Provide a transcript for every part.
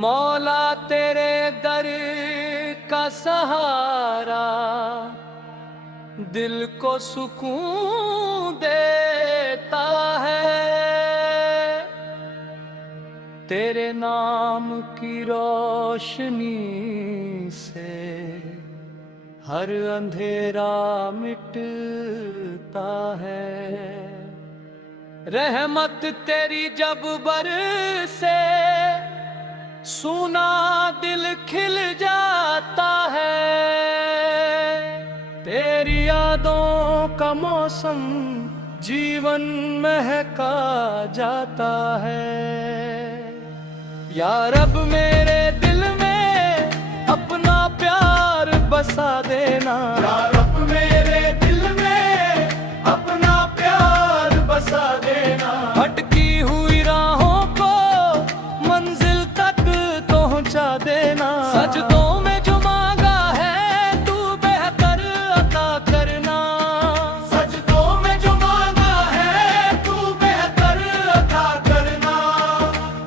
मौला तेरे दर का सहारा दिल को सुकून देता है। तेरे नाम की रोशनी से हर अंधेरा मिटता है। रहमत तेरी जब बरसे सूना दिल खिल जाता है। तेरी यादों का मौसम जीवन महका जाता है। या रब मेरे दिल में अपना प्यार बसा देना। या रब मेरे दिल में अपना प्यार बसा देना। भटकी हुई राहों को मंजिल तक पहुंचा देना। सजदों में जो मांगा है तू बेहतर अता करना। सजदों में जो मांगा है तू बेहतर अता करना।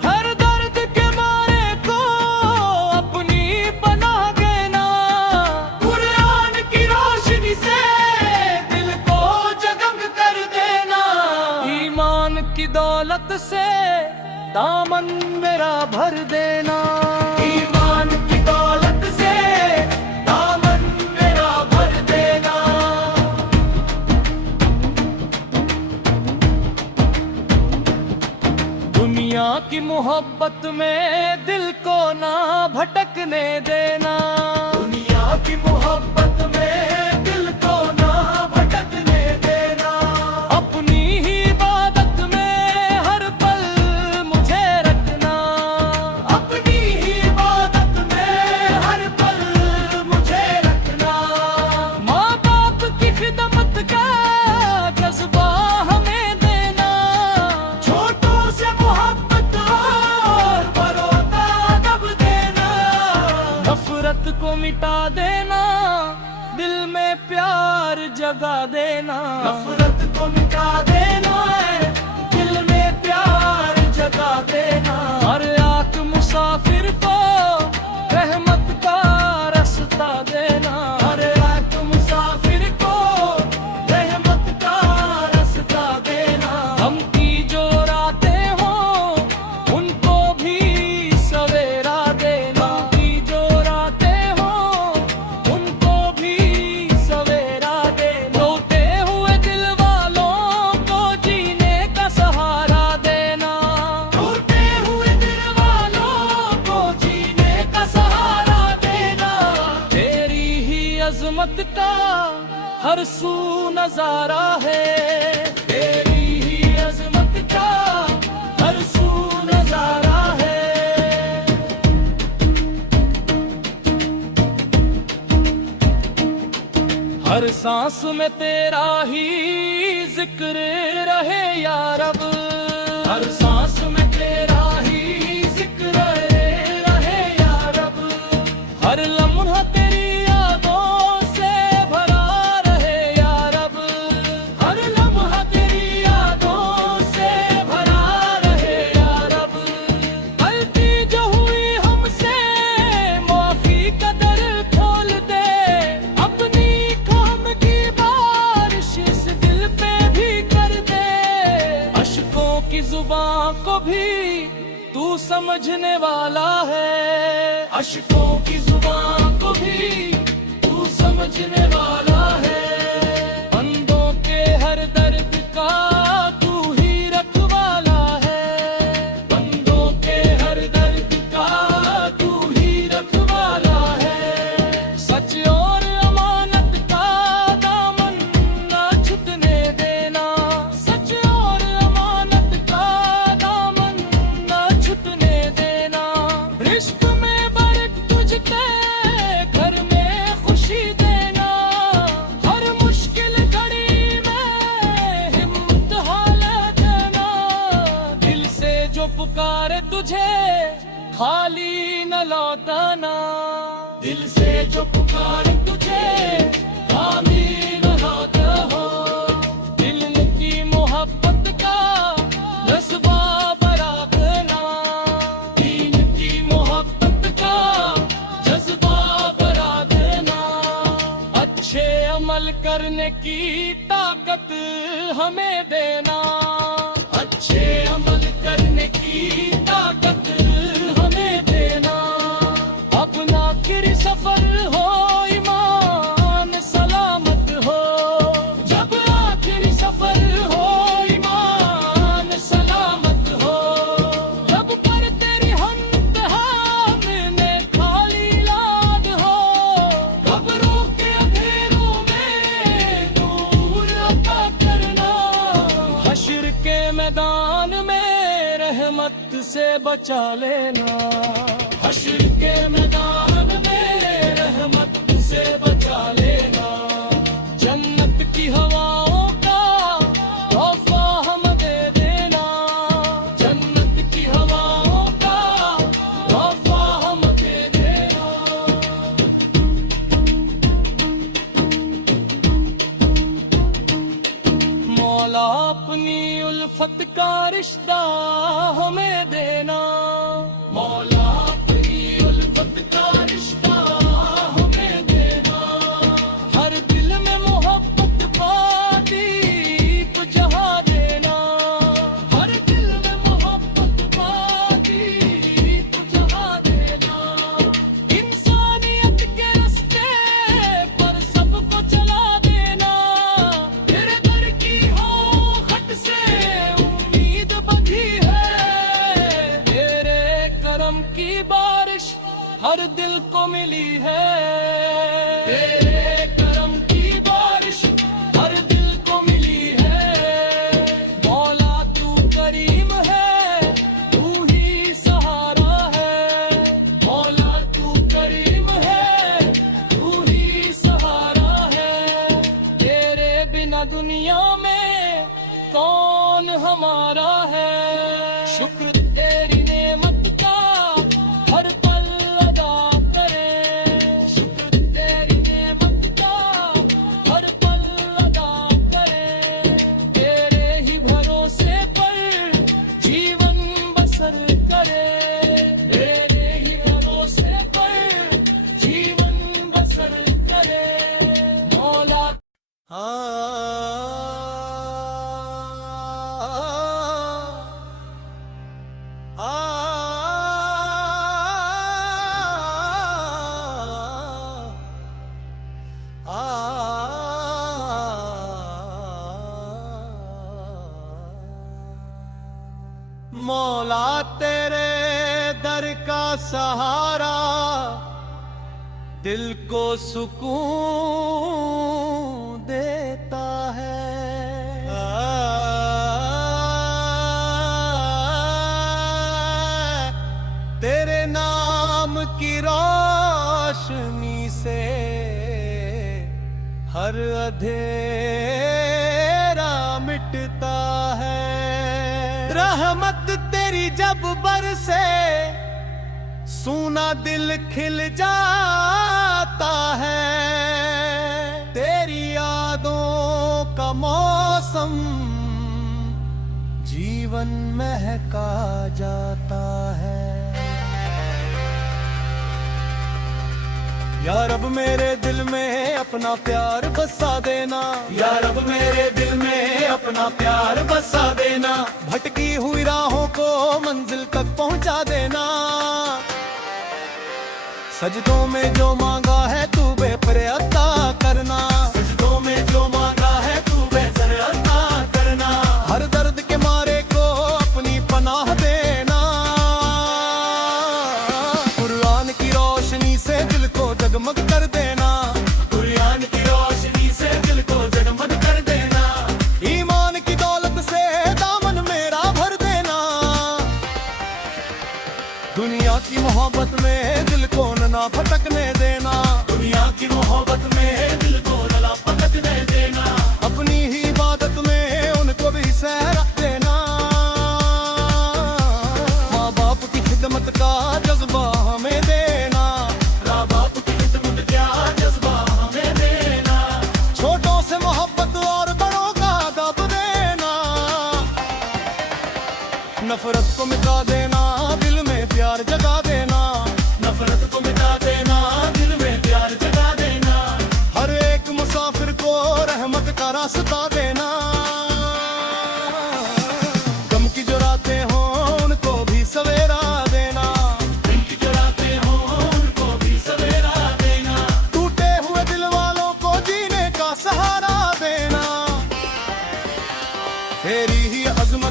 हर दर्द के मारे को अपनी बना देना। कुरान की रोशनी से दिल को जगमग कर देना। ईमान की दौलत से दामन मेरा भर देना। ईमान की दौलत से दामन मेरा भर देना। दुनिया की मोहब्बत में दिल को ना भटकने देना। दुनिया की मोहब्बत में दिल को ना भटकने देना। अपनी ही इबादत में हर पल मुझे रखना। अपनी ही इबादत में हर पल मुझे रखना। माँ बाप की खिदमत का जज्बा हमें देना। छोटों से मोहब्बत और बड़ों का अदब देना। नफरत को मिटा देना, दिल में प्यार जगा देना। नफरत को मिटा देना है, दिल में प्यार जगा देना। हर आँख मुसाफिर को रहमत का रास्ता देना। हर आँख मुसाफिर को रहमत का रास्ता देना। हम की जो रातें हों उनको भी सवेरा देना। हम की जो रातें हों उनको भी सवेरा देना। रोते हुए दिल वालों को जीने का सहारा देना। टूटे हुए दिल वालों को जीने का सहारा देना। तेरी ही अजमत का हर सू नजारा है। तेरी ही अजमत का हर सू नजारा है। हर सांस में तेरा ही जिक्र रहे या रब। हर सांस में तेरा ही जिक्र रहे या रब। हर लम्हा तेरी यादों से भरा रहे या रब। हर लम्हा तेरी यादों से भरा रहे या रब। गलती जो हुई हमसे माफी का दर खोल दे। अपनी काम की बारिश इस दिल पे भी कर दे। अशकों की जुबान को भी तू समझने वाला है। अशकों की जुबान को भी तू समझने वाला है। बंदों के हर दर्द का तू ही रखवाला है। बंदों के हर दर्द का तू ही रखवाला है। सच और अमानत का दामन ना छूटने देना। सच और अमानत का दामन ना छूटने देना। रिश्क में बरक तुझके घर में खुशी देना। हर मुश्किल घड़ी में हिम्मत हालत देना। दिल से जो पुकारे तुझे खाली न लौटाना। दिल से जो पुकार तुझे खाली न लौटा हो। दिल की मोहब्बत का जज्बा बराकना। दीन की मोहब्बत अमल करने की ताकत हमें देना, अच्छे अमल करने की ताकत हमें देना। अपना आखिरी सफर हो ईमान सलामत हो, जब आखिरी सफर हो ईमान सलामत हो। जब पर तेरी हमतहान में खाली लाद हो, कब्रों के अंधेरों में नूर अता करना। हश्र के मैदान में रहमत से बचा लेना, हश्र के मैदान में रहमत से बचा लेना। जन्नत की हवाओं का तोहफा हम दे देना, जन्नत की हवाओं का तोहफा हम दे देना। मौला अपनी उल्फत का रिश्ता हमें देना, मौला अपनी उल्फत का रिश्ता हमें देना। हर दिल में मोहब्बत का दीप जहा देना, हर दिल में मोहब्बत का दीप जला देना। इंसानियत के रास्ते पर सबको चला देना, तेरे दर की हो खट से उम्मीद बंधी है। तेरे करम की बारिश हर दिल को मिली है, तेरे करम की बारिश हर दिल को मिली है। मौला तू करीम है, तू ही सहारा है, मौला तू करीम है, तू ही सहारा है। तेरे बिना दुनिया में कौन हमारा है। शुक्र तेरी नेमत का हर पल अदा करे, शुक्र तेरी नेमत का हर पल अदा करे। तेरे ही भरोसे पर जीवन बसर करे, तेरे ही भरोसे पर जीवन बसर करे। मौला मौला तेरे दर का सहारा दिल को सुकून देता है। तेरे नाम की रोशनी से हर अंधेरा मिटता है। रहमत तेरी जब बरसे सूना दिल खिल जाता है। तेरी यादों का मौसम जीवन महका जाता है। या रब मेरे दिल में अपना प्यार बसा देना, या रब मेरे दिल में अपना प्यार बसा देना। भटकी हुई राहों को मंजिल तक पहुंचा देना। सजदों में जो मांगा है तू बेपरे अता करना, सजदों में जो मांगा है तू बेहतर अता करना। हर दर्द के मारे को अपनी पनाह देना। कुरान की रोशनी से दिल को जगमग कर देना, कुरान की रोशनी से दिल को जगमग कर देना। ईमान की दौलत से दामन मेरा भर देना। दुनिया की मोहब्बत में दिल को ना भटकने देना, दुनिया की मोहब्बत में दिल को न भटकने देना। अपनी ही इबादत में उनको भी सहरा देना। माँ बाप की खिदमत का जज्बा हमें देना, माँ बाप की खिदमत क्या जज्बा हमें देना। छोटों से मोहब्बत और बड़ों का अदब देना। नफरत को मिटा देना, दिल में प्यार जगा देना। नफरत को मिटा देना, दिल में प्यार जगा देना। हर एक मुसाफिर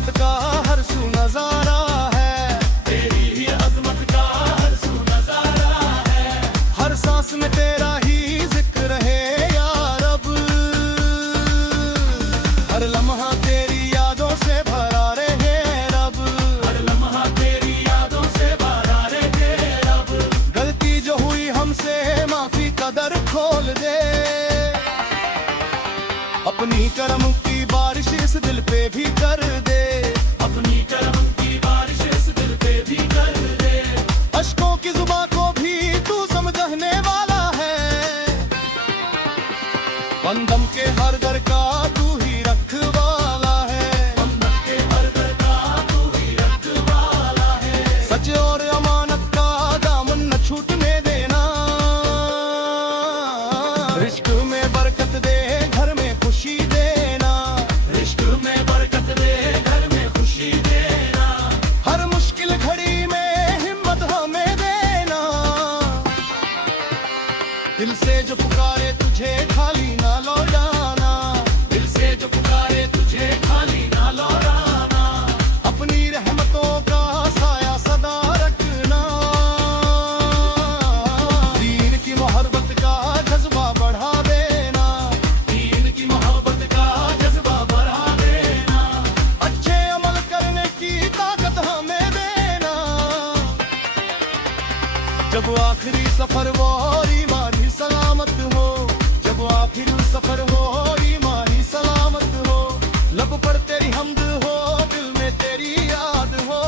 अजमत का हर सू नजारा है, तेरी ही अजमत का हर सू नजारा है। हर सांस में तेरा ही जिक्र है या रब, हर लम्हा तेरी यादों से भरा रहे रब, हर लम्हा तेरी यादों से भरा रहे रब। गलती जो हुई हमसे माफी का दर खोल दे, अपनी करम की बारिश इस दिल पे भी कर दे, अपनी करम की बारिश इस दिल पे भी कर दे। अश्कों की जुबां को भी तू समझने वाला है, बंदम के हर दर का तू ही रखवाला है, बंदम के हर दर का तू ही रखवाला है। सच और अमानत का दामन न छूटने देना, रिश्क में बरकत दे घर में खुशी देना, इश्क में बरकत दे घर में खुशी देना। हर मुश्किल घड़ी में हिम्मत हमें देना, दिल से जो पुकारे तुझे खाली ना लौटाना, दिल से जो पुकारे तुझे खाली ना लौटाना। अपनी रहमतों का साया सदा रखना, दीन की मोहब्बत का जज्बा बढ़ा देना, दीन की मोहब्बत का जज्बा बढ़ा देना। अच्छे अमल करने की ताकत हमें देना, जब आखिरी सफर वो ईमान ही सलामत हो, जब आखिरी सफर हो ईमान ही सलामत हो, लब पर तेरी हमद हो दिल में तेरी याद हो,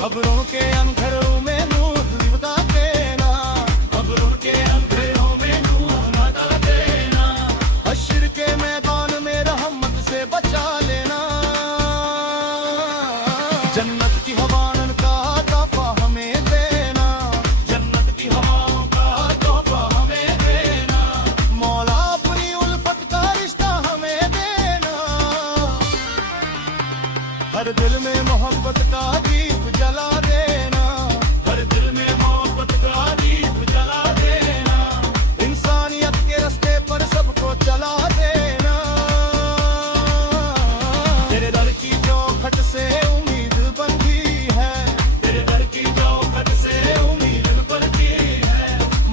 खबरों के अंधेरों में नूर दिवता देना, खबरों के अंधेरों में नूर लगा देना। हश्र के मैदान में रहमत से बचा लेना, जन्नत की हवानन का तोहफा हमें देना, जन्नत की हवाओं का तोहफा हमें देना। मौला अपनी उल्फत का रिश्ता हमें देना, हर दिल में मोहब्बत का दीप जला देना, हर दिल में मोहब्बत का दीप जला देना। इंसानियत के रास्ते पर सबको चला देना, तेरे दर की चौखट से उम्मीद बंधी है, तेरे दर की चौखट से उम्मीद बनती है।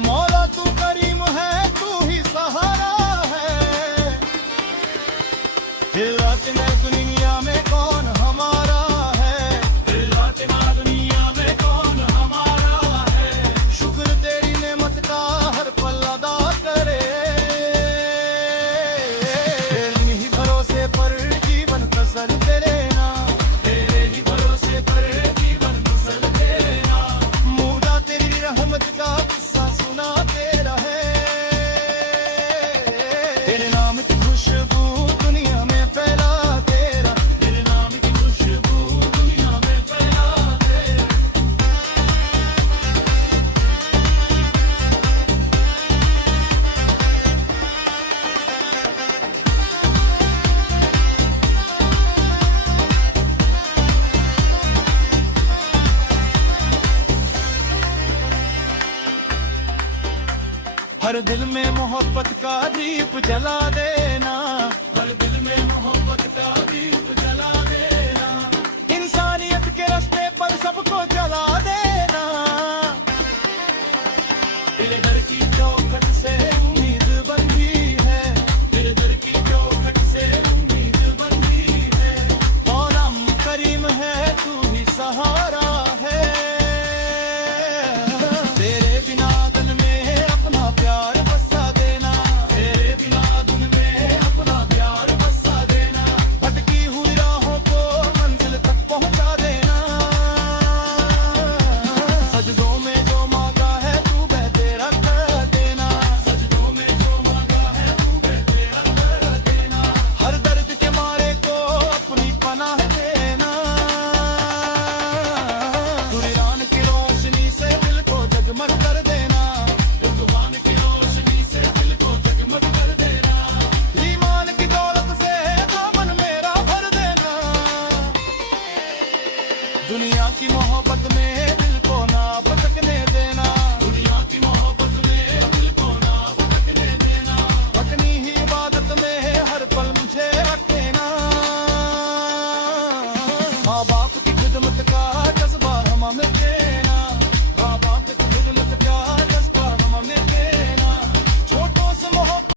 मौला तू करीम है तू ही सहारा है, दिल में दुनिया में कौन हमारा है, दिल आतिमा दुनिया में कौन हमारा है। शुक्र तेरी नेमत का हर पल अदा करे, तेरे ही भरोसे पर जीवन कसर तेरे ना, तेरे ही भरोसे पर जीवन मुसल देना। मुदा तेरी रहमत का किस्सा सुनाते रहे, तेरे नाम की खुशबू दुनिया में फैला तेरा, तेरे नाम की खुशबू दुनिया में फैला दे। हर दिल में मोहब्बत का दीप जला देना, हर दिल में मोहब्बत का दीप